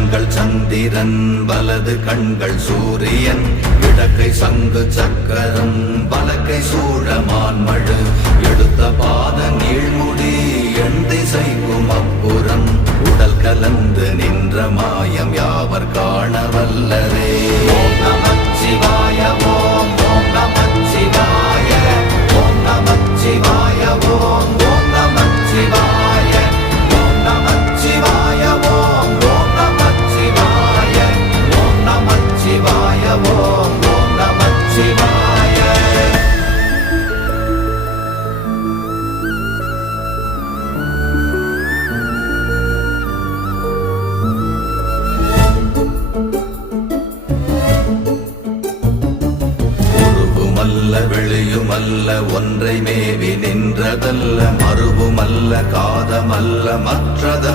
கண்கள் சந்திரன் வலது கண்கள் சூரியன் இடக்கை சங்கு சக்கரம் வலக்கை சூழமான்மழு எடுத்த பாத நீழ்முடி எண் திசைக்கும் அப்புறம் உடல் கலந்து நின்ற மாயம் யாவர் காண வல்லரே. ஓம் நமச்சிவாய ஓம் ஓம் நமச்சிவாய ஓம் நமச்சிவாய ஓம் ஓம் நமச்சிவாய ஓம் நமச்சிவாய ஓம் ஓம் நமச்சிவாய ஓம் நமச்சிவாய ஓம் ஓம் நமச்சிவாய. வெளியுமல்ல ஒன்றை மேவி நின்றதல்ல மறுவுமல்ல காதமல்ல மற்றத